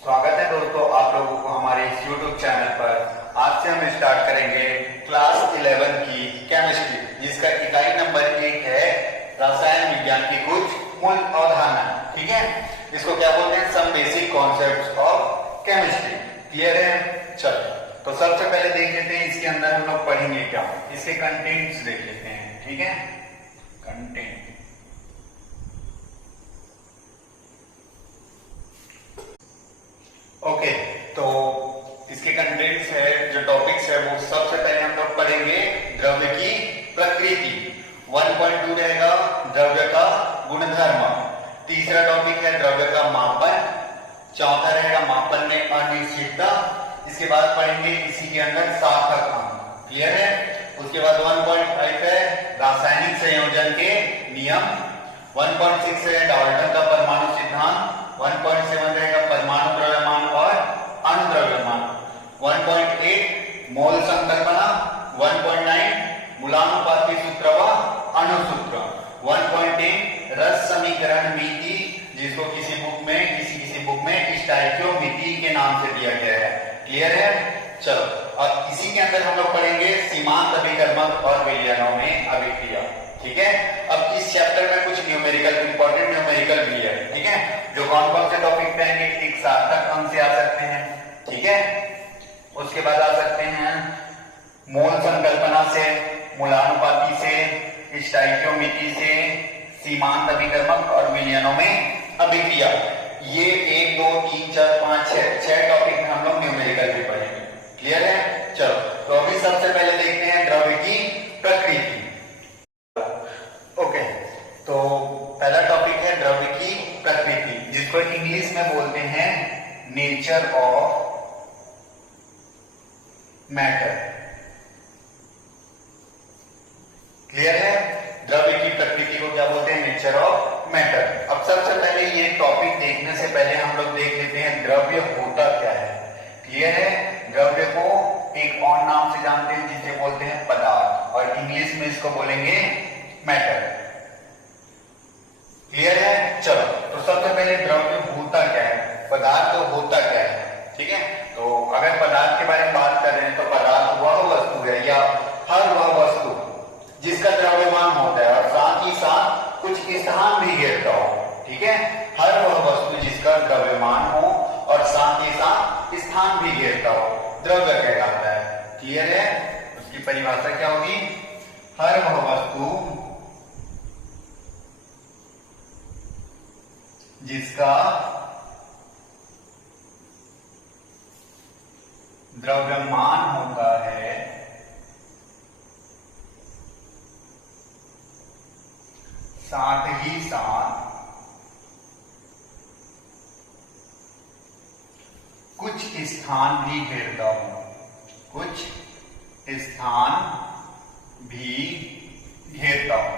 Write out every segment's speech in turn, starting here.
स्वागत है दोस्तों आप लोगों को हमारे इस YouTube चैनल पर। आज से हम स्टार्ट करेंगे क्लास 11 की केमिस्ट्री, जिसका इकाई नंबर 1 है रसायन विज्ञान की कुछ मूल अवधारणा। ठीक है, इसको क्या बोलते हैं? Some basic concepts of chemistry. Clear है? चलो तो सबसे पहले देख लेते हैं इसके अंदर हम लोग पढ़ेंगे क्या, इसके कंटेंट्स देख लेते हैं। ठीक है, कंटेंट। ओके, तो इसके कंटेंट्स है, जो टॉपिक्स है वो सबसे पहले हम लोग पढ़ेंगे द्रव्य की प्रकृति। 1.2 रहेगा द्रव्य का गुणधर्म। तीसरा टॉपिक है द्रव्य का मापन। चौथा रहेगा मापन में अनिश्चितता। इसके बाद पढ़ेंगे इसी के अंदर सार्थक अंक। क्लियर है? उसके बाद 1.5 है रासायनिक संयोजन के नियम। 1.6 है डाल्टन का परमाणु सिद्धांत। 1.7 रहेगा परमाणु द्रव्यमान और अणुद्रव्यमान। 1.8 मोल संकल्पना। 1.9 मूलानुपाती सूत्र व अणुसूत्र। 1.10 रस समीकरण मिति, जिसको किसी बुक में स्टाइकियोमीति के नाम से दिया गया है। क्लियर है? चलो, अब इसी के अंदर हम लोग पढ़ेंगे सीमांत अभिकर्मक और विलयनों में अभिक्रिया। ठीक है, अब इस चैप्टर में कुछ न्यूमेरिकल, इंपॉर्टेंट न्यूमेरिकल भी है। ठीक है, जो कौन कौन से टॉपिक पढ़ेंगे? एक सार्थक अंक से आ सकते हैं। ठीक है, उसके बाद आ सकते हैं मोल संकल्पना से, मूलानुपाती से, स्टाइकियोमीति से, सीमांत अभिकर्मक और विलयनों में अभिक्रिया। ये 1 2 3 4 5 6 टॉपिक में हम लोग न्यूमेरिकल भी पढ़ेंगे। क्लियर है? चलो, तो अभी सबसे पहले देखते हैं द्रव्य की प्रकृति। ओके, तो पहला टॉपिक है द्रव्य की प्रकृति, जिसको इंग्लिश में बोलते हैं नेचर ऑफ मैटर। क्लियर है? द्रव्य की प्रकृति को क्या बोलते हैं? Nature of matter. अब सबसे पहले ये टॉपिक देखने से पहले हम लोग देख लेते हैं द्रव्य होता क्या है। क्लियर है? द्रव्य को एक और नाम से जानते हैं जिसे बोलते हैं पदार्थ, और इंग्लिश में इसको बोलेंगे मैटर। क्लियर है? चलो, तो सबसे पहले द्रव्य होता क्या है, पदार्थ होता क्या है। ठीक है, तो अगर पदार्थ के बारे में बात कर रहे हैं तो पदार्थ वह वस्तु है या हर वह वस्तु जिसका द्रव्यमान होता है और साथ ही साथ कुछ स्थान भी घेरता हो। ठीक है, हर वह वस्तु जिसका द्रव्यमान हो और साथ ही साथ स्थान भी घेरता हो द्रव्य कहलाता है। क्लियर है? उसकी परिभाषा क्या होगी? हर वह वस्तु जिसका द्रव्यमान होता है साथ ही साथ कुछ स्थान भी घेरता हो, कुछ स्थान भी घेरता हो,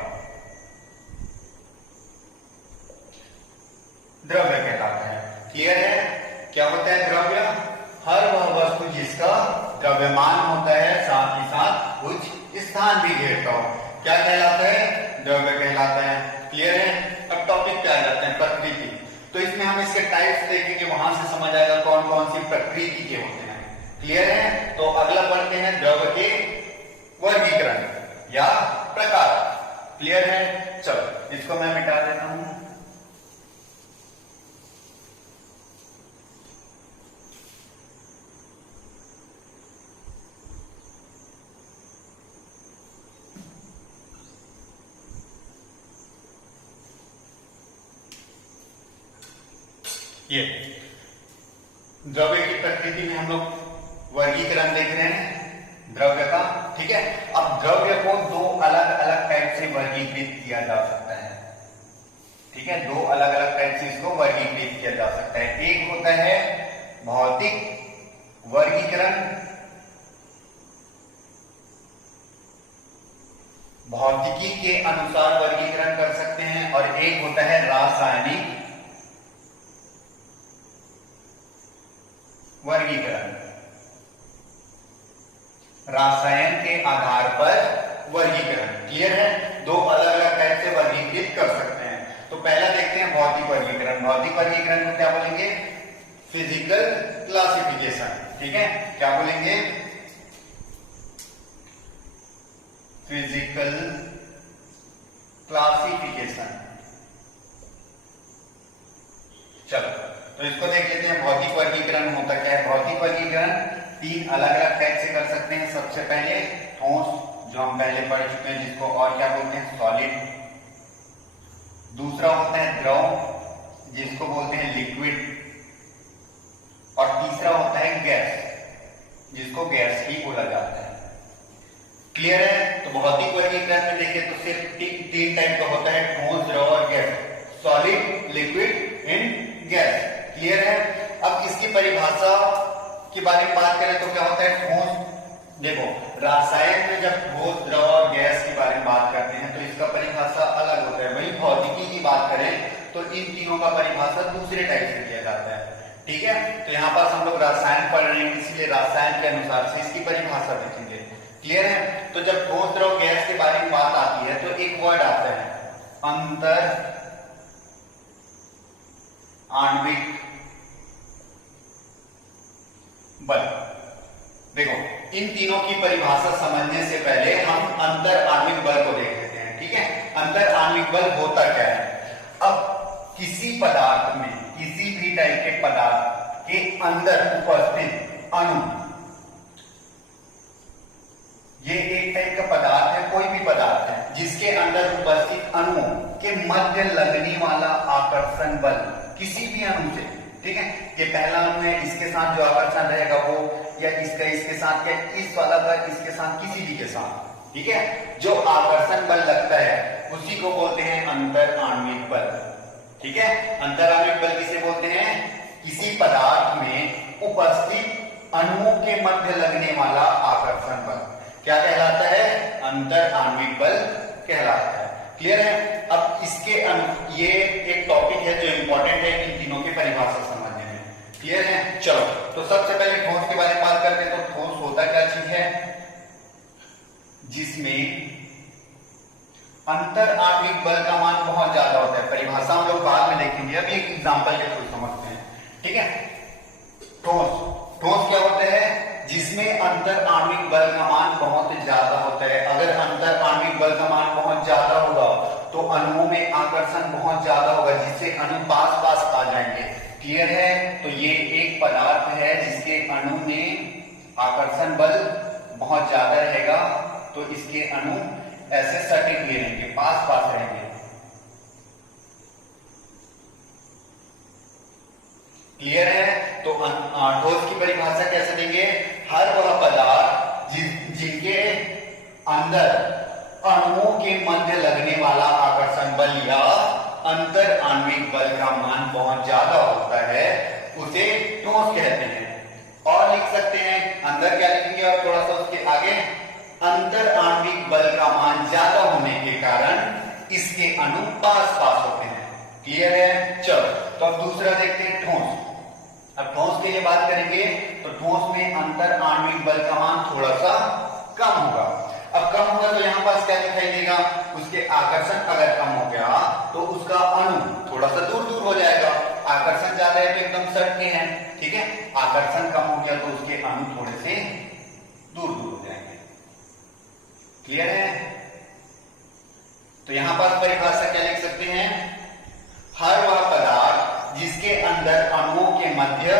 द्रव्य कहलाता है। क्लियर है? क्या होता है द्रव्य? हर वह वस्तु जिसका द्रव्यमान होता है साथ ही साथ कुछ स्थान भी घेरता हो, क्या कहलाता है? द्रव्य कहलाता है। क्लियर है? अब टॉपिक पे आ जाते हैं प्रकृति। तो इसमें हम इसके टाइप्स देखेंगे, वहां से समझ आएगा कौन कौन सी प्रकृति के होते हैं। क्लियर है? तो अगला पढ़ते हैं द्रव्य के वर्गीकरण या प्रकार। क्लियर है? चलो, इसको मैं मिटा देता हूं। ये द्रव्य की प्रकृति में हम लोग वर्गीकरण देख रहे हैं द्रव्य का। ठीक है, अब द्रव्य को दो अलग अलग टाइप से वर्गीकृत किया जा सकता है। ठीक है, दो अलग अलग टाइप से इसको वर्गीकृत किया जा सकता है। एक होता है भौतिक वर्गीकरण, भौतिकी के अनुसार वर्गीकरण कर सकते हैं, और एक होता है रासायनिक वर्गीकरण, रसायन के आधार पर वर्गीकरण। क्लियर है? दो अलग अलग टाइप से वर्गीकृत कर सकते हैं। तो पहला देखते हैं भौतिक वर्गीकरण। भौतिक वर्गीकरण को क्या बोलेंगे? Physical classification. ठीक है, क्या बोलेंगे? Physical classification. चलो तो इसको देख लेते हैं। भौतिक वर्गीकरण होता क्या है? भौतिक वर्गीकरण 3 अलग अलग टाइप से कर सकते हैं। सबसे पहले ठोस, जो हम पहले पढ़ चुके हैं, जिसको और क्या बोलते हैं? सॉलिड। दूसरा होता है द्रव, जिसको बोलते हैं लिक्विड। और तीसरा होता है गैस, जिसको गैस ही बोला जाता है। क्लियर है? तो भौतिक वर्गीकरण में देखें तो सिर्फ 3 टाइप का होता है, ठोस, द्रव और gas. Solid, liquid and gas. Clear है? अब इसकी परिभाषा के बारे में बात करें तो क्या होता है? ठोस, देखो रसायन में जब ठोस, द्रव और गैस के बारे में बात करते हैं तो इसका परिभाषा अलग होता है। वही भौतिकी की बात करें तो इन तीनों का परिभाषा दूसरे टाइप से किया जाता है। ठीक है, तो यहाँ पास हम लोग रसायन पढ़ रहे हैं, इसलिए रसायन के अनुसार से इसकी परिभाषा देखेंगे। क्लियर है? तो जब ठोस, द्रव, गैस के बारे में बात आती है तो एक वर्ड आता है अंतर आणविक बल। देखो इन तीनों की परिभाषा समझने से पहले हम अंतर आणविक बल को देख लेते हैं। ठीक है, अंतर आणविक बल होता क्या है? अब किसी पदार्थ में, किसी भी टाइप के पदार्थ के अंदर उपस्थित अणु, ये एक टाइप का पदार्थ है, कोई भी पदार्थ है जिसके अंदर उपस्थित अणुओं के मध्य लगने वाला आकर्षण बल, किसी भी अणु से। ठीक है, ये पहला अणु है, इसके साथ जो आकर्षण रहेगा वो, या इसका इसके साथ, या इस वाला का इसके साथ, किसी भी के साथ। ठीक है, जो आकर्षण बल लगता है उसी को बोलते हैं अंतर आणविक बल। ठीक है, अंतर आणविक बल किसे बोलते हैं? किसी पदार्थ में उपस्थित अणुओं के मध्य लगने वाला आकर्षण बल क्या कहलाता है? अंतर आणविक बल कहलाता है। क्लियर है? अब इसके ये एक टॉपिक है जो इंपॉर्टेंट है इन तीनों की परिभाषा समझने में। क्लियर है? चलो तो सबसे पहले ठोस के बारे में बात करते हैं। तो ठोस होता क्या चीज है? जिसमें अंतर आणविक बल का मान बहुत ज्यादा होता है। परिभाषा हम लोग बाद में देखेंगे, अभी एक एग्जांपल के थ्रू समझते हैं। ठीक है, ठोस क्या होता है? जिसमें अंतर आणविक बल का मान बहुत ज्यादा होता है। अगर अंतर आणविक बल का मान बहुत ज्यादा होगा तो अणुओं में आकर्षण बहुत ज्यादा होगा, जिससे अणु पास पास आ जाएंगे। क्लियर है? तो ये एक पदार्थ है जिसके अणु में आकर्षण बल बहुत ज्यादा रहेगा, तो इसके अणु ऐसे सटे हुए रहेंगे, पास पास रहेंगे। क्लियर है? तो ठोस की परिभाषा कैसे देंगे? हर वह पदार्थ जिनके अंदर अणुओं के मध्य लगने वाला आकर्षण बल या अंतर आणविक बल का मान बहुत ज्यादा होता है, उसे ठोस कहते हैं। और लिख सकते हैं, अंदर क्या लिखेंगे और थोड़ा सा उसके आगे, अंतर आणविक बल का मान ज्यादा होने के कारण इसके अणु पास पास होते हैं। क्लियर है? चलो तो अब दूसरा देखते हैं, ठोस। अब ठोस के लिए बात करेंगे तो ठोस में अंतर आणविक बल का मान थोड़ा सा कम होगा। अब कम होगा तो यहां पास क्या दिखाई देगा? उसके आकर्षण अगर कम हो गया तो उसका अणु थोड़ा सा दूर दूर हो जाएगा। आकर्षण ज्यादा है तो एकदम सट के हैं। ठीक है, आकर्षण कम हो गया तो उसके अणु थोड़े से दूर दूर हो जाएंगे। क्लियर है? तो यहां पास परिभाषा क्या लिख सकते हैं? हर वह पदार्थ जिसके अंदर अणुओं के मध्य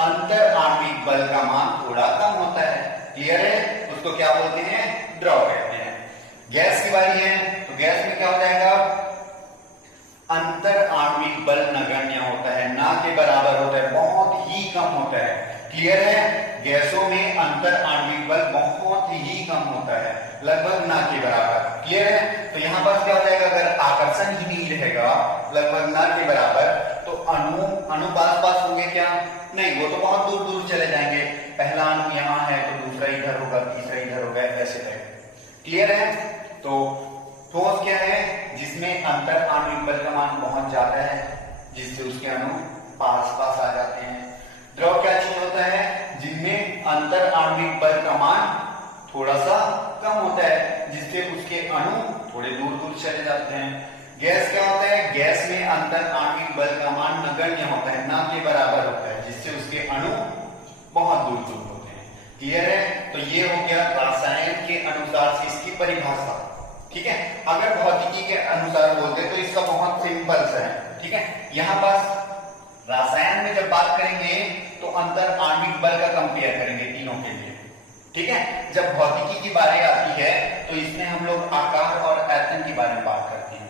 अंतर आणविक बल का मान थोड़ा कम होता है। क्लियर है? उसको क्या बोलते हैं? द्रव कहते हैं। गैस की बारी है, तो गैस में क्या हो जाएगा? अंतर आणविक बल नगण्य होता है, ना के बराबर होता है, बहुत ही कम होता है। क्लियर है? गैसों में अंतर आणविक बल बहुत ही कम होता है, लगभग ना के बराबर। क्लियर है? तो यहां पर क्या हो जाएगा? अगर आकर्षण ही नहीं रहेगा लगभग ना के बराबर, तो अणु पास पास होंगे क्या? नहीं, वो तो बहुत दूर दूर चले जाएंगे। पहला अणु यहां है तो दूसरा इधर होगा, तीसरा इधर होगा, ऐसे टाइप। क्लियर है? तो ठोस क्या है? जिसमें अंतर आणविक बल का मान बहुत ज्यादा है, जिससे उसके अणु पास पास आ जाते हैं। द्रव क्या चीज होता है? जिनमें अंतर आणविक बल का मान थोड़ा सा कम होता है, जिससे उसके अणु थोड़े दूर दूर चले जाते हैं। गैस क्या होता है? गैस में अंतर आणविक बल का मान नगण्य होता है, ना के बराबर होता है, जिससे क्लियर है? तो ये हो गया रसायन के अनुसार से इसकी परिभाषा। ठीक है, अगर भौतिकी के अनुसार बोलते तो इसका बहुत सिंपल सा है। ठीक है, यहां पास रसायन में जब बात करेंगे तो अंतर आणविक बल का कंपेयर करेंगे तीनों के लिए। ठीक है, जब भौतिकी की बारी आती है तो इसमें हम लोग आकार और आयतन के बारे में बात करते हैं।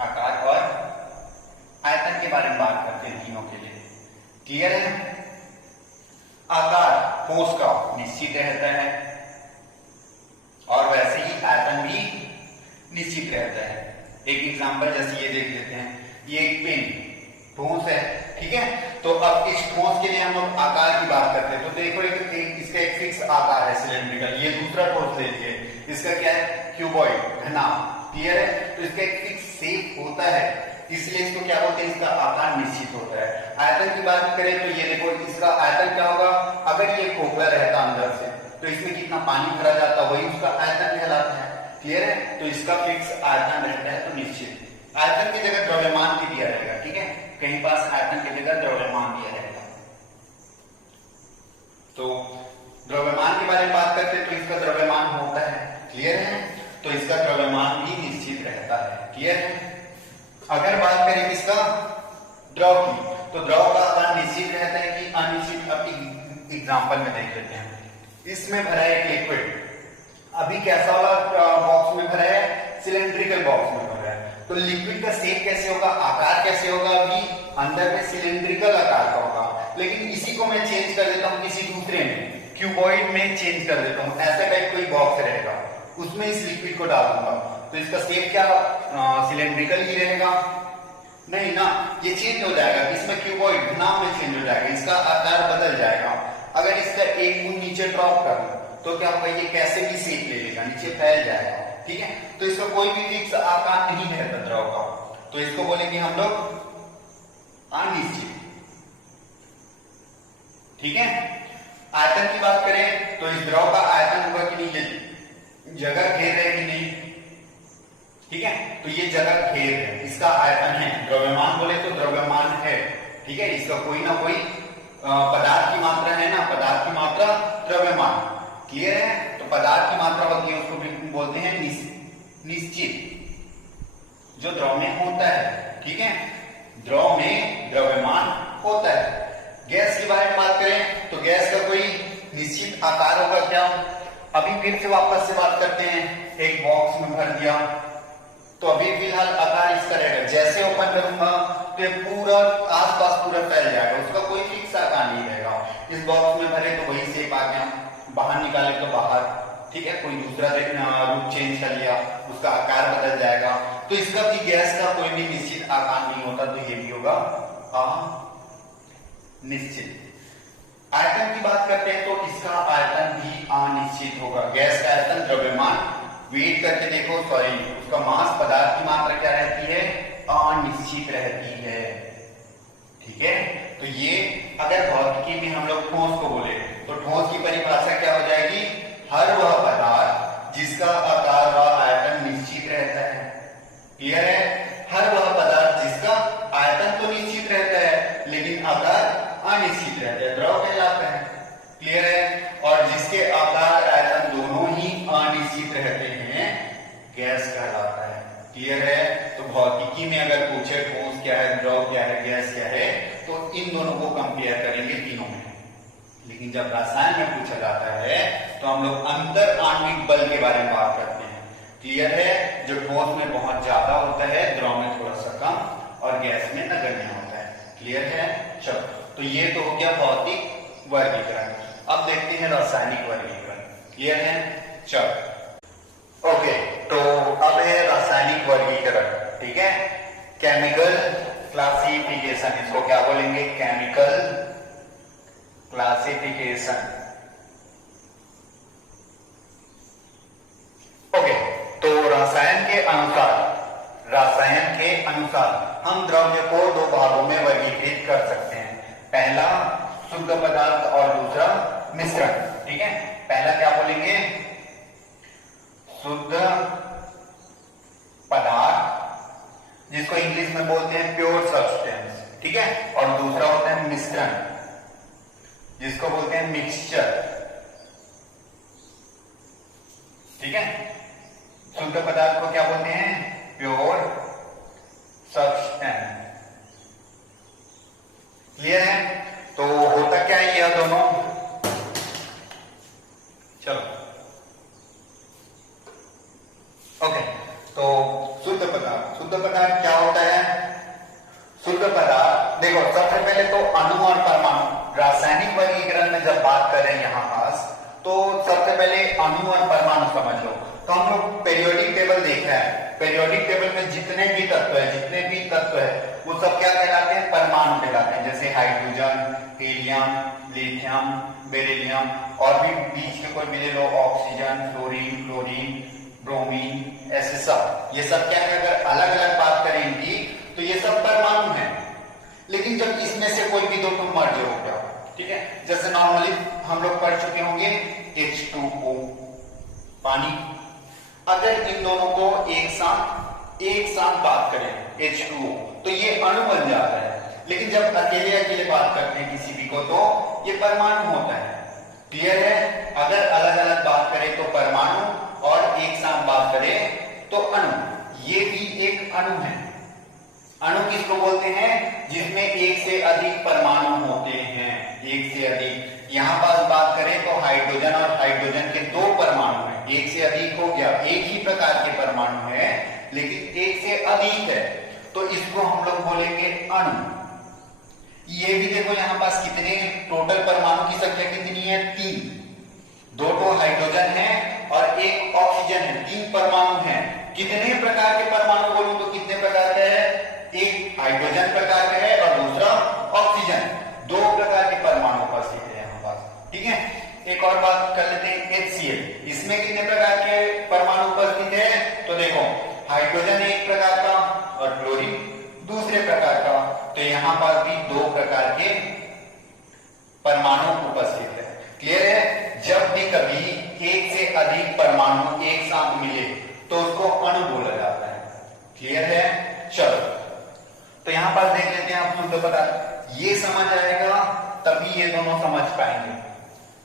आकार और आयतन के बारे में बात करते हैं तीनों के लिए। क्लियर है? आकार ठोस का निश्चित रहता है और वैसे ही आयतन भी निश्चित रहता है। एक एग्जांपल जैसे ये देख लेते हैं, ये एक पेन ठोस है। ठीक है, तो अब इस ठोस के लिए हम लोग आकार की बात करते हैं। तो देखो इसका एक फिक्स आकार है सिलेंड्रिकल। ये दूसरा ठोस ले लीजिए, इसका क्या है? क्यूबॉइड, घना। क्लियर है? तो इसका एक फिक्स शेप होता है, इसलिए इसको क्या बोलते हैं? इसका आकार निश्चित होता है। आयतन की बात करें तो ये देखो, इसका आयतन क्या होगा? अगर ये खोखला रहता अंदर से तो इसमें कितना पानी भरा जाता, वही उसका आयतन कहलाता है। क्लियर है? तो इसका फिक्स आयतन रहता है। तो निश्चित आयतन की जगह द्रव्यमान भी दिया रहेगा। ठीक है, कहीं पास आयतन की जगह द्रव्यमान दिया रहेगा। तो द्रव्यमान के बारे में बात करते हैं तो इसका द्रव्यमान होता है। क्लियर है? तो इसका द्रव्यमान भी निश्चित रहता है। क्लियर है? अगर बात करें इसका द्रव की, तो द्रव का आकार निश्चित रहता है कि अनिश्चित? अब एग्जांपल में देख लेते हैं। इसमें भरा है एक लिक्विड, अभी कैसा वाला बॉक्स में भरा है? सिलेंड्रिकल बॉक्स में भरा है। तो लिक्विड का शेप कैसे होगा, आकार कैसे होगा? अभी अंदर में सिलेंड्रिकल आकार का होगा, लेकिन इसी को मैं चेंज कर देता हूं किसी दूसरे में, क्यूबॉइड में चेंज कर देता हूं। ऐसा टाइप कोई बॉक्स रहेगा, उसमें इस लिक्विड को डाल दूंगा, तो इसका शेप क्या सिलेंड्रिकल ही रहेगा? नहीं ना, ये चेंज हो जाएगा। इसमें क्यूबॉइड नाम में चेंज हो जाएगा, इसका आकार बदल जाएगा। अगर इसका एक गुण नीचे ड्रॉप कर दूं तो क्या होगा? ये कैसे भी शेप ले लेगा, नीचे फैल जाएगा। ठीक है, तो इसका कोई भी फिक्स आकार नहीं है द्रव का, तो इसको बोलेंगे हम लोग अनिश्चित। ठीक है, आयतन की बात करें तो इस द्रव का आयतन होगा कि नहीं? ये जगह घेर है कि नहीं? ठीक है, तो ये जगह घेर है, इसका आयतन है। द्रव्यमान बोले तो द्रव्यमान है। ठीक है, इसका कोई ना कोई पदार्थ की मात्रा है ना, पदार्थ की मात्रा द्रव्यमान। क्लियर है? तो पदार्थ की मात्रा होती है, उसको बोलते हैं निश्चित, जो द्रव में होता है। ठीक है, द्रव में द्रव्यमान होता है। गैस के बारे में बात करें तो गैस का कोई निश्चित आकार होगा क्या? अभी फिर से वापस से बात करते हैं, एक बॉक्स में भर दिया तो अभी फिलहाल आकार इसका रहेगा। जैसे ओपन करूंगा तो ये पूरा आसपास पूरा फैल जाएगा, उसका कोई फिक्स आकार नहीं रहेगा। इस बॉक्स में भरे तो वही शेप आ गया, बाहर निकाले तो बाहर। ठीक है, कोई दूसरा रूप चेंज कर लिया, उसका आकार बदल जाएगा। तो इसका भी गैस का कोई भी निश्चित आकार नहीं होता, तो ये भी होगा अनिश्चित। आयतन की बात करते हैं तो इसका आयतन भी अनिश्चित होगा। गैस का आयतन द्रव्यमान वेट करके देखो, सॉरी उसका मास पदार्थ की मात्रा क्या रहती है? अनिश्चित रहती है। ठीक है, तो ये अगर भौतिकी में हम लोग ठोस को बोले तो ठोस की परिभाषा क्या हो जाएगी? हर वह पदार्थ जिसका आकार व आयतन निश्चित रहता है। क्लियर है? हर वह पदार्थ जिसका आयतन तो निश्चित रहता है लेकिन आकार अनिश्चित रहता है, द्रव कहलाता है। क्लियर है? और जिसके आकार आयतन दोनों ही अनिश्चित रहते हैं, गैस कहलाता है। क्लियर है? तो भौतिकी में अगर पूछे ठोस क्या है, द्रव क्या है, गैस क्या है, तो इन दोनों को कंपेयर करेंगे तीनों में। लेकिन जब रसायन में पूछा जाता है तो हम लोग अंतर आणविक बल के बारे में बात करते हैं। क्लियर है? जो ठोस में बहुत ज्यादा होता है, द्रव में थोड़ा सा कम और गैस में नगण्य होता है। क्लियर है? चलो, तो ये तो हो गया भौतिक वर्गीकरण। अब देखते हैं रासायनिक वर्गीकरण। क्लियर है? चलो, ओके, तो अब है रासायनिक वर्गीकरण। ठीक है, केमिकल क्लासिफिकेशन, इसको क्या बोलेंगे? Chemical classification. ओके, तो रसायन के अनुसार हम द्रव्य को दो भागों में वर्गीकृत कर सकते हैं। पहला शुद्ध पदार्थ और दूसरा मिश्रण। ठीक है, पहला क्या बोलेंगे? शुद्ध पदार्थ, जिसको इंग्लिश में बोलते हैं प्योर सब्सटेंस। ठीक है, और दूसरा होता है मिश्रण। जिसको बोलते हैं मिक्सचर। ठीक है, शुद्ध पदार्थ को क्या बोलते हैं? Pure substance. क्लियर है? तो होता क्या है यह दोनों, चलो ओके। तो शुद्ध पदार्थ क्या होता है? शुद्ध पदार्थ देखो, सबसे पहले तो अणु और परमाणु रासायनिक वर्गीकरण में जब बात करें यहां पास, तो सबसे पहले अणु और परमाणु समझ लो। तो हम लोग पीरियोडिक टेबल देख रहे हैं, पीरियोडिक टेबल में जितने भी तत्व है वो सब क्या कहलाते हैं? परमाणु कहलाते हैं। जैसे हाइड्रोजन, हीलियम, लिथियम, बेरिलियम, और भी बीच के कोई मिले लो, ऑक्सीजन, फ्लोरीन, क्लोरीन, ब्रोमीन, ऐसे सब। ये सब क्या है, अगर अलग अलग बात करेंगी तो ये सब परमाणु है। लेकिन जब इसमें से कोई भी दो टू मर्ज हो गया, ठीक है, जैसे नॉर्मली हम लोग पढ़ चुके होंगे H2O पानी, अगर इन दोनों को एक साथ बात करें H2O, तो ये अणु बन जाता है। लेकिन जब अकेले बात करते हैं किसी भी को, तो ये परमाणु होता है। क्लियर है? अगर अलग अलग बात करें तो परमाणु, और एक साथ बात करें तो अणु। ये भी एक अणु है। अणु किसको बोलते हैं? जिसमें एक से अधिक परमाणु होते हैं, एक से अधिक। यहां पास बात करें तो हाइड्रोजन और हाइड्रोजन के दो परमाणु हैं, एक से अधिक हो गया, एक ही प्रकार के परमाणु है लेकिन एक से अधिक है, तो इसको हम लोग बोलेंगे अणु। ये भी देखो यहां पास कितने टोटल परमाणु की संख्या कितनी है? 3। 2 हाइड्रोजन है और एक ऑक्सीजन है, 3 परमाणु हैं। कितने प्रकार के परमाणु बोलूं तो कितने प्रकार के हैं? एक हाइड्रोजन प्रकार का है और दूसरा ऑक्सीजन। 2 प्रकार के परमाणु उपस्थित है यहां पास। ठीक है, एक और बात कर लेते हैं HCl। इसमें कितने प्रकार के परमाणु उपस्थित है? तो देखो, हाइड्रोजन एक प्रकार का और क्लोरीन दूसरे प्रकार का, तो यहां पर भी 2 प्रकार के परमाणु उपस्थित है। क्लियर है? जब भी कभी एक से अधिक परमाणु एक साथ मिले तो उसको अणु बोला जाता है। क्लियर है? चलो, तो यहां पर देख लेते हैं आप शुद्ध पदार्थ। ये समझ आएगा तभी ये दोनों समझ पाएंगे।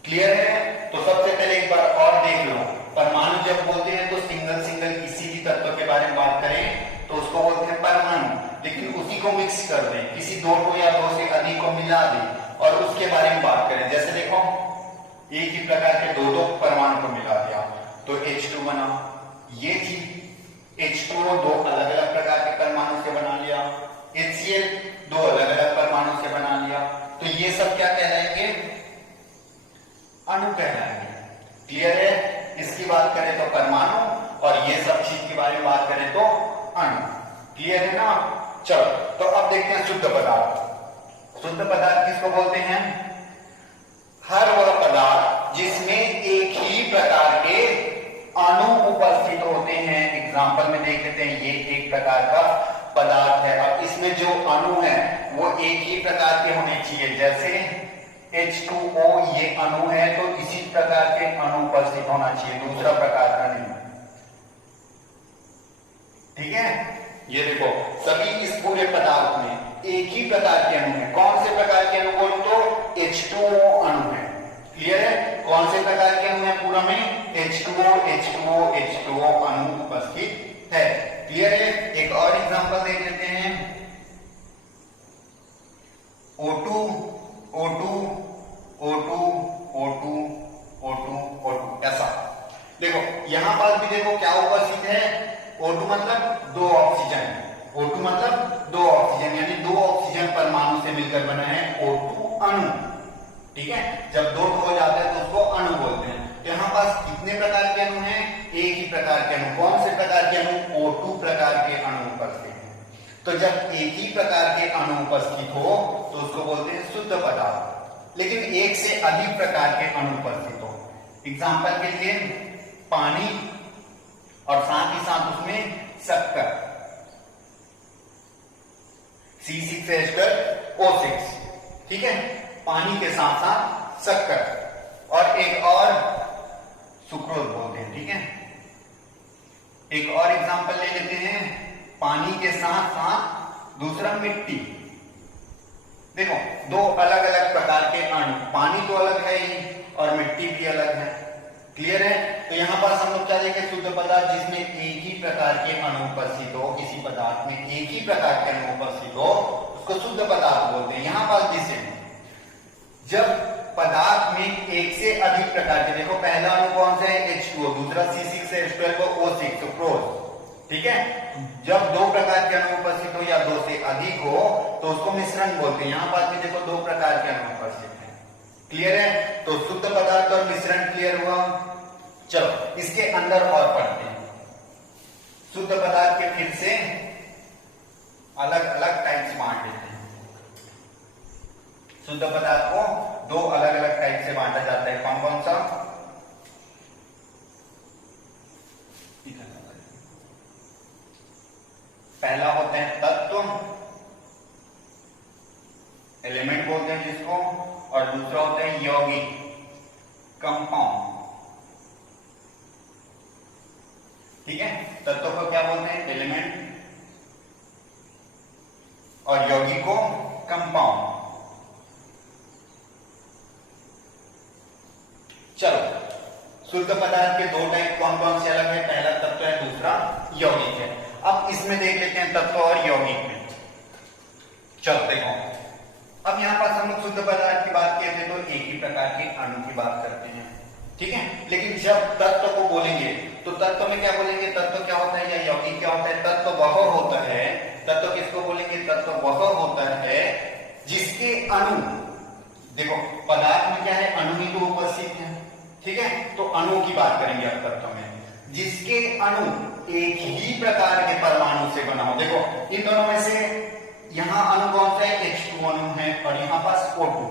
क्लियर है? तो सबसे पहले एक बार और देख लो, परमाणु जब बोलते हैं तो सिंगल किसी भी तत्व के बारे में बात करें तो उसको बोलते हैं परमाणु, लेकिन उसी को मिक्स कर दें, किसी 2 को या 2 से अधिक को मिला दें और उसके बारे में बात करें। जैसे देखो, एक ही प्रकार के 2 परमाणु को मिला दिया तो H2 बना। ये थी H2O, 2 अलग अलग प्रकार के परमाणु से बना लिया। HCl 2 अलग अलग परमाणु से बना लिया। तो ये सब क्या कहलाएंगे? अणु कहलाएंगे। क्लियर है? इसकी बात करें तो परमाणु, और ये सब चीज के बारे में बात करें तो अणु। क्लियर है ना? चलो, तो अब देखते हैं शुद्ध पदार्थ। शुद्ध पदार्थ किसको बोलते हैं? हर वह पदार्थ जिसमें एक ही प्रकार के अणु उपस्थित होते हैं। एग्जाम्पल में देख लेते हैं, ये एक प्रकार का पदार्थ है, अब इसमें जो अणु है वो एक ही प्रकार के होने चाहिए। जैसे H2O ये अणु है तो इसी प्रकार के अणु उपस्थित होना चाहिए, दूसरा प्रकार का नहीं। ठीक है? ये देखो, सभी इस पूरे पदार्थ में एक ही प्रकार के अणु है। कौन से प्रकार के अणु बोलो तो H2O अणु है। क्लियर है? कौन से प्रकार के अणु है पूरा में? H2O अणु उपस्थित है। क्लियर है? एक और एग्जांपल देख लेते हैं, O2 ऐसा। देखो यहां पर भी देखो क्या उपस्थित है? O2 मतलब 2 ऑक्सीजन, O2 मतलब 2 ऑक्सीजन, यानी 2 ऑक्सीजन परमाणु से मिलकर बना है O2 अणु। ठीक है? जब 2 हो जाता है तो उसको अणु बोलते हैं। यहां पास कितने प्रकार के अणु हैं? एक ही प्रकार के अणु। कौन से प्रकार के अणु? O2 प्रकार के अणु उपस्थित हैं। तो जब एक ही प्रकार के अणु उपस्थित हो तो उसको बोलते हैं शुद्ध पदार्थ। लेकिन एक से अधिक प्रकार के अणु उपस्थित हो, एग्जाम्पल के लिए पानी और साथ ही साथ उसमें शक्कर, C6H12O6। ठीक है? पानी के साथ साथ शक्कर, और एक और सुक्रोज बोलते हैं। ठीक है? एक और एग्जांपल ले लेते हैं, पानी के साथ साथ दूसरा मिट्टी, देखो दो अलग अलग प्रकार के अणु, पानी तो अलग है ही और मिट्टी भी अलग है, क्लियर है। तो यहाँ पास हम लोग क्या देखें, शुद्ध पदार्थ जिसमें एक ही प्रकार के अणु उपस्थित हो, किसी पदार्थ में एक ही प्रकार के अणु उपस्थित हो उसको शुद्ध पदार्थ बोलते हैं। यहाँ पास जिसे जब पदार्थ में एक से अधिक प्रकार के, देखो पहला अणु कौन सा है H2O, दूसरा C6H12O6 सुक्रोज, ठीक है। जब दो प्रकार के अणु उपस्थित हो या दो से अधिक हो तो उसको मिश्रण बोलते हैं। यहाँ पास भी देखो दो प्रकार के अणु उपस्थित है, क्लियर है। तो शुद्ध पदार्थ और मिश्रण क्लियर हुआ। चलो इसके अंदर और पढ़ते हैं। शुद्ध पदार्थ के फिर से अलग अलग टाइप्स बांट देते हैं। शुद्ध पदार्थ को दो अलग अलग टाइप से बांटा जाता है, कौन कौन सा? पहला होता है तत्व, एलिमेंट बोलते हैं जिसको, और दूसरा होता है यौगिक, कंपाउंड, ठीक है। तत्व को क्या बोलते हैं? एलिमेंट, और यौगिक को कंपाउंड। चलो शुद्ध पदार्थ के दो टाइप कौन कौन से अलग है? पहला तत्व है, दूसरा यौगिक है। अब इसमें देख लेते हैं तत्व और यौगिक में। चलो देखो, अब यहां पास हम लोग शुद्ध पदार्थ की बात किए थे तो एक ही प्रकार के अणु की बात करते हैं, ठीक है। लेकिन जब तत्व को बोलेंगे तो तत्व में क्या बोलेंगे? तत्व क्या होता है या यौगिक क्या होता है? तत्व वह होता है, तत्व किसको बोलेंगे? तत्व वह होता है जिसके अणु, देखो पदार्थ में क्या है? अणु ही तो उपस्थित है, ठीक है। तो अणु की बात करेंगे अब तत्व में, जिसके अणु एक ही प्रकार के परमाणु से बना हो। देखो इन दोनों में से यहां अणु कौन सा है? H2 अणु है, और यहां पास O2।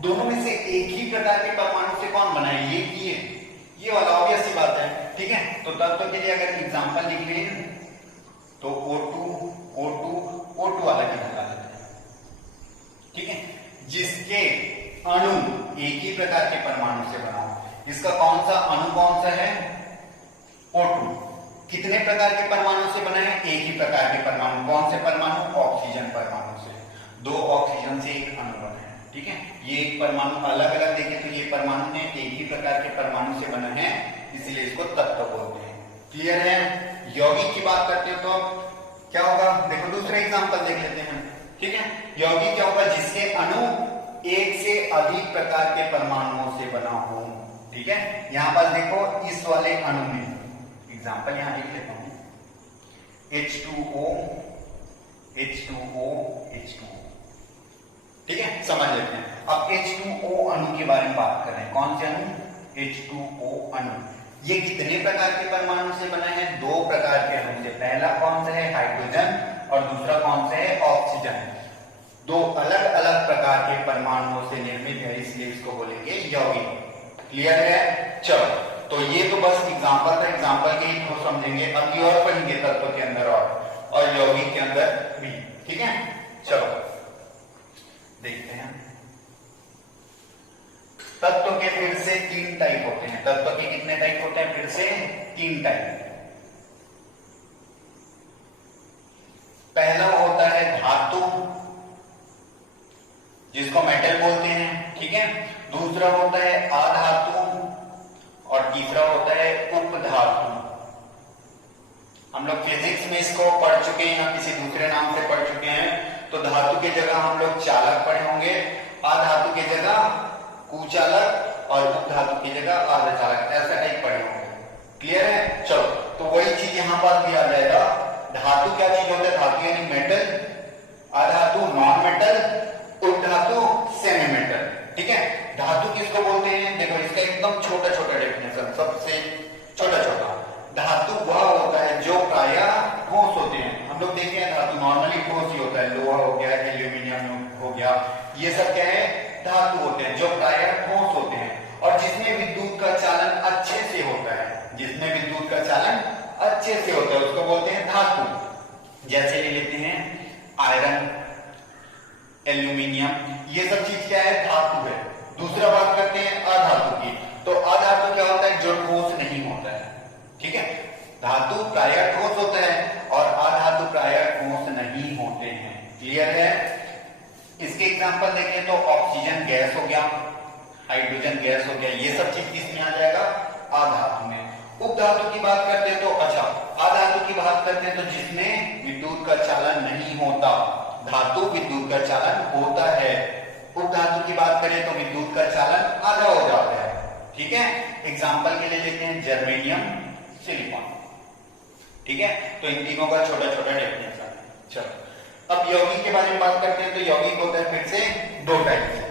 दोनों में से एक ही प्रकार के परमाणु से कौन बना है? ये वाला, ऑब्वियस सी बात है, ठीक है। तो तत्व के लिए अगर एग्जांपल लिख लें तो O2 वाला की बता देते हैं, ठीक है। जिसके अणु एक ही प्रकार के परमाणु से बना हो, इसका कौन सा अणु कौन सा है? O2। कितने प्रकार के परमाणु से बना है? एक ही प्रकार के परमाणु। कौन से परमाणु? ऑक्सीजन परमाणु से। दो ऑक्सीजन से एक अणु बना है, ठीक है। ये एक परमाणु अलग अलग देखें तो ये परमाणु है एक ही प्रकार के परमाणु से बना है, इसलिए इसको तत्व बोलते हैं, क्लियर है। यौगिक की बात करते हो तो क्या होगा? देखो दूसरा एग्जांपल देख लेते हैं, ठीक है। यौगिक क्या होगा? जिसके अणु एक से अधिक प्रकार के परमाणुओं से बना हो, ठीक है। यहां पर देखो इस वाले अणु में एग्जांपल यहां लिख लेता हूं, H2O, H2O, H2O, ठीक है, समझ लेते हैं। अब H2O अणु के बारे में बात कर रहे हैं। कौन से अणु? H2O अणु। ये कितने प्रकार के परमाणु से बना है? दो प्रकार के अणु से। पहला कौन सा है? हाइड्रोजन, और दूसरा कौन सा है? ऑक्सीजन। दो अलग अलग प्रकार के परमाणुओं से निर्मित है, इसलिए इसको बोलेंगे यौगिक, क्लियर है। चलो तो ये तो बस एग्जांपल था, एग्जांपल के ही को समझेंगे। अब ये और पढ़ेंगे तत्व के अंदर और यौगिक के अंदर भी, ठीक है। चलो देखते हैं। तत्व के फिर से तीन टाइप होते हैं। तत्व के कितने टाइप होते हैं? फिर से तीन टाइप। पहला होता है धातु, जिसको मेटल बोलते हैं, ठीक है। दूसरा होता है अधातु, और तीसरा होता है उपधातु। हम लोग फिजिक्स में इसको पढ़ चुके हैं या किसी दूसरे नाम से पढ़ चुके हैं। तो धातु की जगह हम लोग चालक पढ़े होंगे, अधातु की जगह कुचालक, और उपधातु की जगह अर्धचालक, ऐसा टाइप पढ़े होंगे, क्लियर है। चलो तो वही चीज यहां पर भी आ जाएगा। धातु क्या चीज होता है? धातु यानी मेटल, अधातु नॉन मेटल, उपधातु सेमी मेटल, ठीक है। धातु किसको बोलते हैं? देखो इसका एकदम छोटा छोटा डेफिनेशन, सबसे छोटा छोटा। धातु वह होता है जो प्रायः ठोस होते हैं। हम लोग देखे हैं धातु नॉर्मली ठोस ही होता है, लोहा हो गया, एल्यूमिनियम हो गया, ये सब क्या है? धातु होते हैं जो प्रायः ठोस होते हैं, और जिसमें विद्युत का चालन अच्छे से होता है, जिसमें विद्युत का चालन अच्छे से होता है उसको बोलते हैं धातु। जैसे ले लेते हैं आयरन, एल्यूमिनियम, ये सब चीज क्या है? धातु है। दूसरा बात करते हैं अधातु की। तो अधातु क्या होता है? जो ठोस नहीं होता है, ठीक है। धातु प्रायः ठोस होता है और अधातु प्रायः ठोस नहीं होते हैं, क्लियर है। इसके एग्जांपल देखें तो ऑक्सीजन गैस हो गया, हाइड्रोजन गैस हो गया, ये सब चीज किसमें आ जाएगा, अधातु में। उपधातु की बात करते हैं तो अच्छा, अधातु की बात करते हैं तो जिसमें विद्युत का चालन नहीं होता, धातु विद्युत का चालन होता है। उपधातु की बात करें तो विद्युत का चालन आधा हो जाता है। ठीक है, एग्जांपल के लिए लेते हैं जर्मेनियम, सिलिकॉन। ठीक है, तो इन तीनों का छोटा छोटा डेफिनेशन है। चलो अब यौगिक के बारे में बात करते हैं। तो यौगिक होता है फिर से दो टाइप से।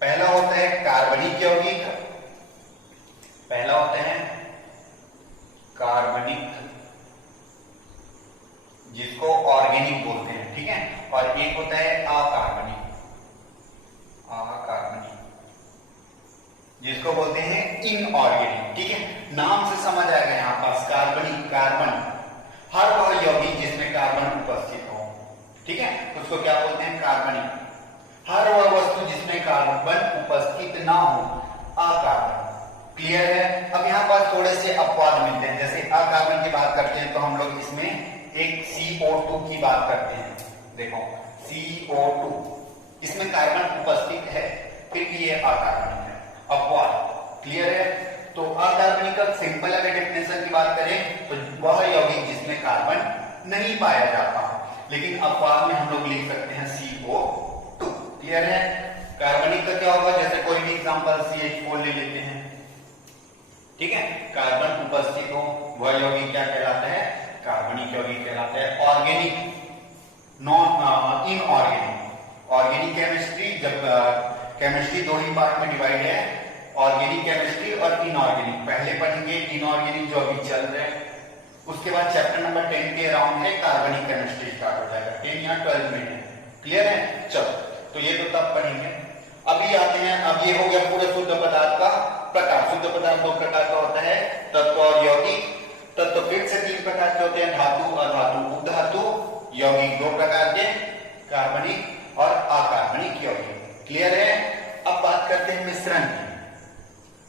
पहला होता है कार्बनिक यौगिक, पहला होता है कार्बनिक, जिसको ऑर्गेनिक बोलते हैं। ठीक है, और एक होता है अकार्बनिक, अकार्बनिक जिसको बोलते हैं इनऑर्गेनिक। ठीक है, नाम से समझ आएगा यहां पास कार्बनिक, कार्बन हर वह यौगिक जिसमें कार्बन उपस्थित हो। ठीक है, उसको क्या बोलते हैं, कार्बनिक। हर वह वस्तु जिसमें कार्बन उपस्थित ना हो, अकार्बन। क्लियर है। अब यहाँ पास थोड़े से अपवाद मिलते हैं। जैसे अकार्बन की बात करते हैं तो हम लोग इसमें एक CO2 की बात करते हैं। देखो CO2, इसमें कार्बन उपस्थित है फिर भी ये अकार्बनिक है, अपवाद। क्लियर है। तो अकार्बनिक का सिंपल अगर डेफिनेशन की बात करें तो वह यौगिक जिसमें कार्बन नहीं पाया जाता, लेकिन अपवाद में हम लोग लिख सकते हैं CO2। क्लियर है। कार्बनिक का क्या होगा, जैसे कोई भी एग्जांपल CH4 ले लेते हैं। ठीक है, कार्बन उपस्थित हो वह यौगिक क्या कहलाता है, कार्बनिक यौगिक कहलाता है। Organic, non inorganic. Organic chemistry, जब केमिस्ट्री दो ही पार्ट में डिवाइड है, ऑर्गेनिक केमिस्ट्री और इनऑर्गेनिक। पहले पढ़ेंगे इनऑर्गेनिक जो अभी चल रहे हैं, उसके बाद चैप्टर नंबर 10 के अराउंड है कार्बनिक केमिस्ट्री स्टार्ट हो जाएगा। 10 या 12 में है। क्लियर है। चलो, तो ये तो तब पढ़ेंगे। अभी आते हैं, अब ये हो गया पूरे शुद्ध पदार्थ का प्रकार। शुद्ध पदार्थ दो प्रकार का होता है, तत्व और यौगिक। तत्व फिर से तीन प्रकार के होते हैं, धातु, अधातु, उपधातु। यौगिक दो प्रकार के, कार्बनिक और अकार्बनिक यौगिक। क्लियर है। अब बात करते हैं मिश्रण की।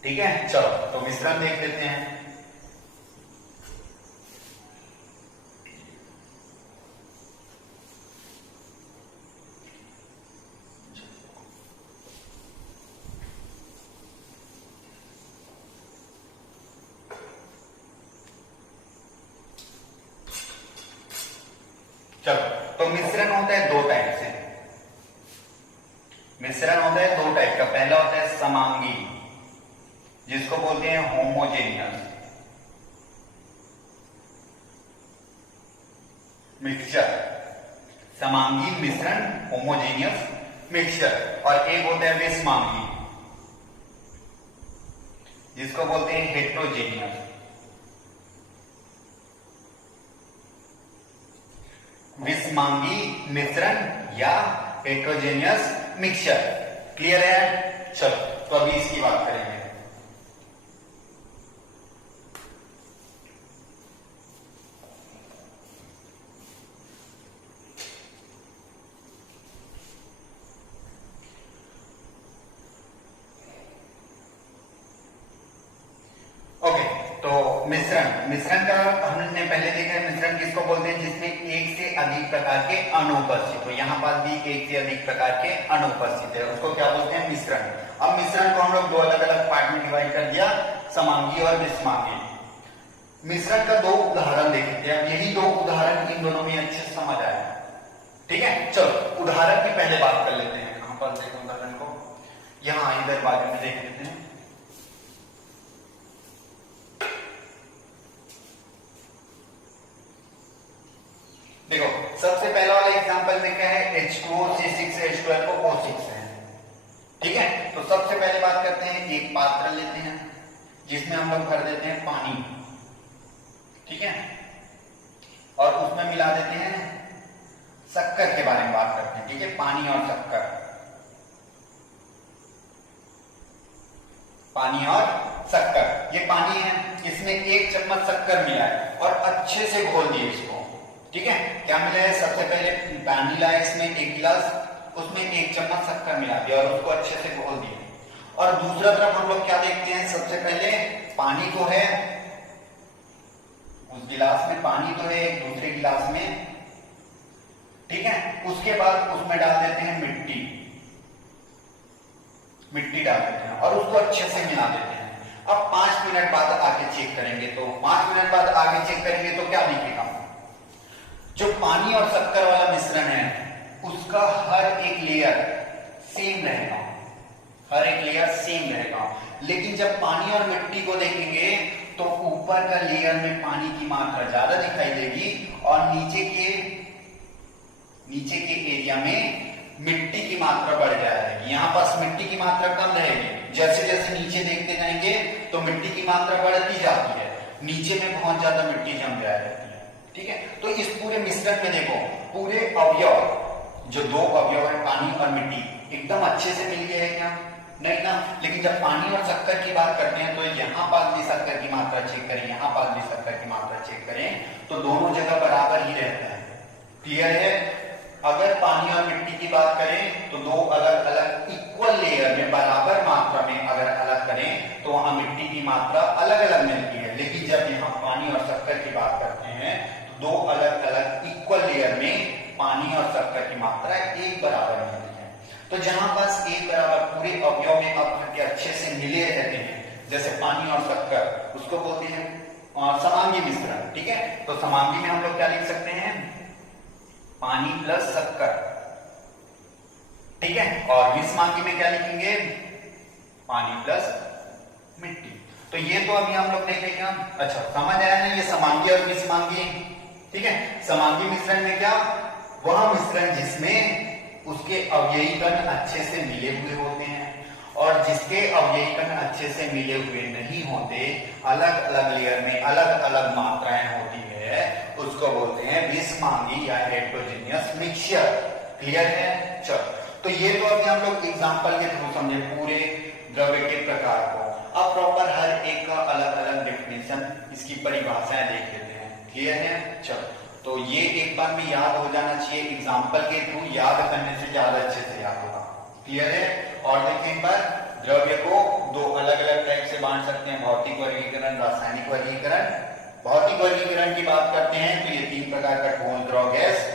ठीक है, चलो तो मिश्रण देख लेते हैं। चलो, तो मिश्रण होता है दो टाइप से। मिश्रण होता है दो टाइप का। पहला होता है समांगी, जिसको बोलते हैं होमोजेनियस मिक्सचर। समांगी मिश्रण, होमोजेनियस मिक्सचर। और एक होता है विषमांगी, जिसको बोलते हैं हेट्रोजेनियस। विषमांगी मिश्रण या हेट्रोजेनियस मिक्सचर। क्लियर है। चलो, तो अभी इसकी बात करेंगे। ओके, तो मिश्रण का हमने पहले देखा है। मिश्रण किसको बोलते हैं, जिसमें एक से अधिक प्रकार के अणु उपस्थित हो। यहाँ पास भी एक से अधिक प्रकार के अणु उपस्थित है, उसको क्या बोलते हैं, मिश्रण। अब मिश्रण को हम लोग दो अलग अलग पार्ट में डिवाइड कर दिया, समांगी और विषमांगी। मिश्रण का दो उदाहरण देखते हैं। अब यही दो उदाहरण इन दोनों में अच्छे से समझ आए। ठीक है, चलो उदाहरण की पहले बात कर लेते हैं। कहां पर देखो उदाहरण को, यहाँ इधर बाजू में देख लेते हैं। देखो, सबसे पहला वाला एग्जांपल में क्या है, H2O C6H12 को O6 है। ठीक है, तो सबसे पहले बात करते हैं, एक पात्र लेते हैं जिसमें हम लोग भर देते हैं पानी। ठीक है, और उसमें मिला देते हैं शक्कर के बारे में बात करते हैं। ठीक है, पानी और शक्कर, पानी और शक्कर। ये पानी है, इसमें एक चम्मच शक्कर मिला है और अच्छे से घोल दिए इसको। ठीक है, क्या मिला है, सबसे पहले पानी लाया इसमें एक गिलास, उसमें एक चम्मच शक्कर मिला दिया और उसको अच्छे से घोल दिया। और दूसरा तरफ हम लोग क्या देखते हैं, सबसे पहले पानी को है उस गिलास में पानी तो है एक दूसरे गिलास में, ठीक है। उसके बाद उसमें डाल देते हैं मिट्टी डाल देते हैं और उसको अच्छे से मिला देते हैं। अब 5 मिनट बाद आगे चेक करेंगे, तो 5 मिनट बाद आगे चेक करेंगे तो क्या दिखेगा, जो पानी और शक्कर वाला मिश्रण है उसका हर एक लेयर सेम रहेगा, हर एक लेयर सेम रहेगा। लेकिन जब पानी और मिट्टी को देखेंगे तो ऊपर का लेयर में पानी की मात्रा ज्यादा दिखाई देगी और नीचे के एरिया में मिट्टी की मात्रा बढ़ जाएगी। यहां पास मिट्टी की मात्रा कम रहेगी, जैसे जैसे नीचे देखते जाएंगे तो मिट्टी की मात्रा बढ़ती जाती है, नीचे में बहुत ज्यादा मिट्टी जम जाती है, ठीक है। तो इस पूरे मिश्रण में देखो पूरे अवयव, जो दो अवयव है पानी और मिट्टी, एकदम अच्छे से मिल गया है क्या, नहीं ना। लेकिन जब पानी और शक्कर की बात करते हैं तो यहाँ पास भी शक्कर की मात्रा चेक करें, यहाँ पास भी शक्कर की मात्रा चेक करें तो दोनों जगह बराबर ही रहता है। क्लियर है। अगर पानी और मिट्टी की बात करें तो दो अलग अलग इक्वल लेयर में बराबर मात्रा में अगर अलग करें तो वहां मिट्टी की मात्रा अलग अलग मिलती है। लेकिन जब यहाँ पानी और शक्कर की बात करते हैं तो दो अलग अलग इक्वल लेयर में पानी और शक्कर की मात्रा एक बराबर मिलती है। तो जहां पास एक बराबर पूरे अवयव में अब के अच्छे से मिले रहते हैं, जैसे पानी और शक्कर, उसको बोलते हैं समांगी मिश्रण, ठीक है। तो समांगी में हम लोग क्या लिख सकते हैं, पानी प्लस शक्कर, ठीक है। और विषमांगी में क्या लिखेंगे, पानी प्लस मिट्टी। तो ये तो अभी हम लोग देखेंगे। अच्छा समझ आया ना, ये समांगी और विषमांगी, ठीक है। समांगी मिश्रण में क्या, वह मिश्रण जिसमें उसके अवयवी कण अच्छे से मिले हुए होते हैं और जिसके अवयवी कण अच्छे से मिले हुए नहीं होते, अलग अलग लेयर में अलग अलग मात्राएं होती है, उसको बोलते हैं विषमांगी या हेटेरोजेनियस मिक्सचर। क्लियर है। चलो तो ये तो अभी हम लोग एग्जांपल के थ्रू समझे पूरे द्रव्य के प्रकार को। अब प्रॉपर हर एक का अलग अलग डेफिनेशन, इसकी परिभाषाएं देख लेते हैं। क्लियर है। चलो तो ये एक बार में याद हो जाना चाहिए, एग्जाम्पल के थ्रू याद करने से ज्यादा अच्छे से याद होगा। क्लियर है। और देखिए एक बार, द्रव्य को दो अलग अलग टाइप से बांट सकते हैं, भौतिक वर्गीकरण, रासायनिक वर्गीकरण। भौतिक वर्गीकरण की बात करते हैं तो ये 3 प्रकार का ठोस, द्रव, गैस।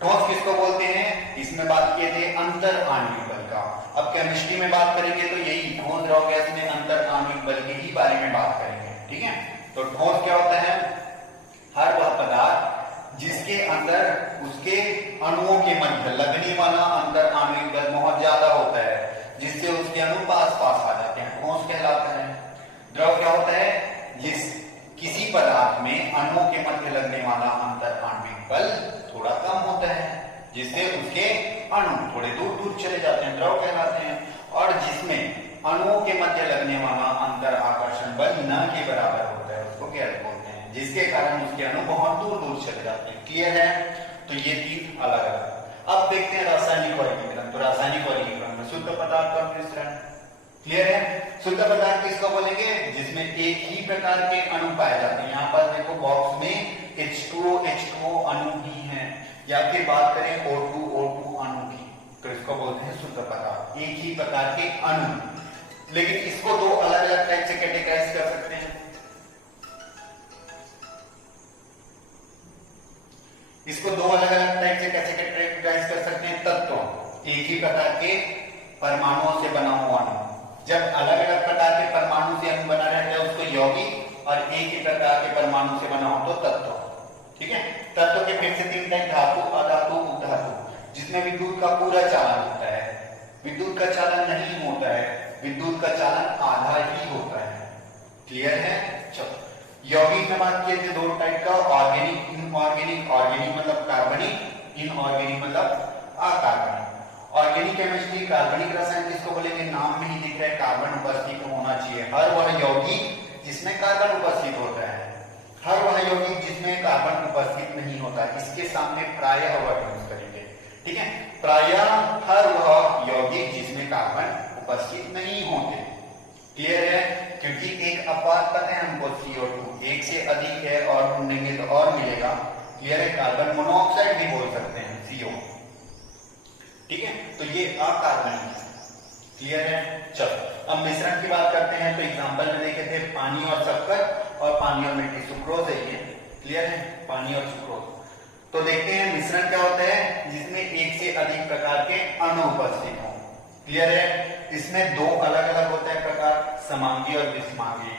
ठोस किसको बोलते हैं, इसमें बात किए थे अंतर आणविक बल का। अब केमिस्ट्री में बात करेंगे तो यही ठोस, द्रव, गैस में अंतर आणविक बल के ही बारे में बात करेंगे, ठीक है। तो ठोस क्या होता है, हर वह पदार्थ जिसके अंदर उसके अणुओं के मध्य लगने वाला अंतर आणविक बल बहुत ज्यादा होता है, जिससे उसके अणु पास आ जाते हैं, ठोस कहलाता है। द्रव क्या होता है, जिस किसी पदार्थ में अणुओं के मध्य लगने वाला अंतर आणविक बल थोड़ा कम होता है, जिससे उसके अणु थोड़े दूर दूर चले जाते हैं, द्रव कहलाते हैं। और जिसमें अणुओं के मध्य लगने वाला अंतर आकर्षण बल न के बराबर होता है, उसको गैस बोलते हैं, जिसके कारण उसके अणु बहुत दूर दूर चले जाते हैं। क्लियर है। तो ये 3 अलग अलग। अब देखते हैं रासायनिक वर्गीकरण। तो रासायनिक वर्गीकरण में शुद्ध पदार्थ का मिश्रण। क्लियर है। शुद्ध पदार्थ किसको बोलेंगे, जिसमें एक ही प्रकार के अणु पाए जाते हैं। यहाँ पर देखो बॉक्स में H2O अणु ही है, या फिर बात करें O2 अणु की, तो इसको बोलते हैं शुद्ध पदार्थ, एक ही प्रकार के अणु। लेकिन इसको दो अलग अलग टाइप से कैटेगराइज कर सकते हैं। इसको दो अलग अलग टाइप से कैसे कैटेगराइज कर सकते हैं, तत्व, एक ही प्रकार के परमाणुओं से बना हुआ अणु। जब अलग अलग प्रकार के परमाणु से अणु बना रहता है उसको यौगिक, और एक ही प्रकार के परमाणु से बना हो तो तत्व, ठीक है। तत्व के फिर से 3 टाइप, धातु, अधातु, उपधातु, जिसमें विद्युत का पूरा चालन होता है, विद्युत का चालन नहीं होता है, विद्युत का चालन आधा ही होता है। क्लियर है। चलो यौगिक में बात किए थे 2 टाइप का, ऑर्गेनिक, इनऑर्गेनिक। ऑर्गेनिक मतलब कार्बनिक, इनऑर्गेनिक मतलब अकार्बनिक। ऑर्गेनिक केमिस्ट्री, कार्बनिक रसायन किसको बोलेंगे, नाम में ही दिख रहा है कार्बन उपस्थित होना चाहिए। हर वह यौगिक जिसमें कार्बन उपस्थित होता है, हर वह यौगिक जिसमें कार्बन उपस्थित नहीं होता, इसके सामने प्रायः वर्ड यूज करेंगे, ठीक है। प्रायः हर वह यौगिक जिसमें कार्बन उपस्थित नहीं होते। क्लियर है। क्योंकि एक अपवाद पता है हमको, CO2 एक से अधिक है और ढूंढेंगे तो और मिलेगा। क्लियर है। कार्बन मोनोऑक्साइड भी बोल सकते हैं, CO, ठीक है। तो ये अकार्बनिक। क्लियर है। चलो अब मिश्रण की बात करते हैं। तो एग्जांपल में देखे थे पानी और शक्कर और पानी और मिट्टी, सुक्रोज है ये। क्लियर है, पानी और सुक्रोज। तो देखते हैं मिश्रण क्या होता है जिसमें एक से अधिक प्रकार के अणु उपस्थित हों। क्लियर है, इसमें दो अलग अलग होते हैं प्रकार, समांगी और विषमांगी।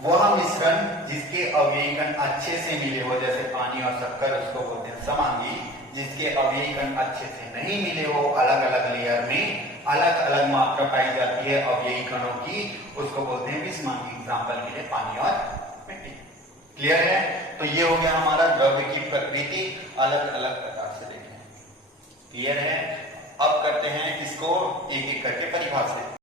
वह मिश्रण जिसके अवयवी कण अच्छे से मिले हो, जैसे पानी और शक्कर, उसको बोलते हैं समांगी। जिसके अवयवी कण अच्छे से नहीं मिले हो, अलग अलग लेयर में अलग अलग मात्रा पाई जाती है अवयवी कणों की, उसको बोलते हैं विषमांगी। एग्जाम्पल के लिए पानी और मिट्टी। क्लियर है, तो ये हो गया हमारा द्रव्य की प्रकृति अलग अलग प्रकार से देखें। क्लियर है, अब करते हैं इसको एक एक करके परिभाषित।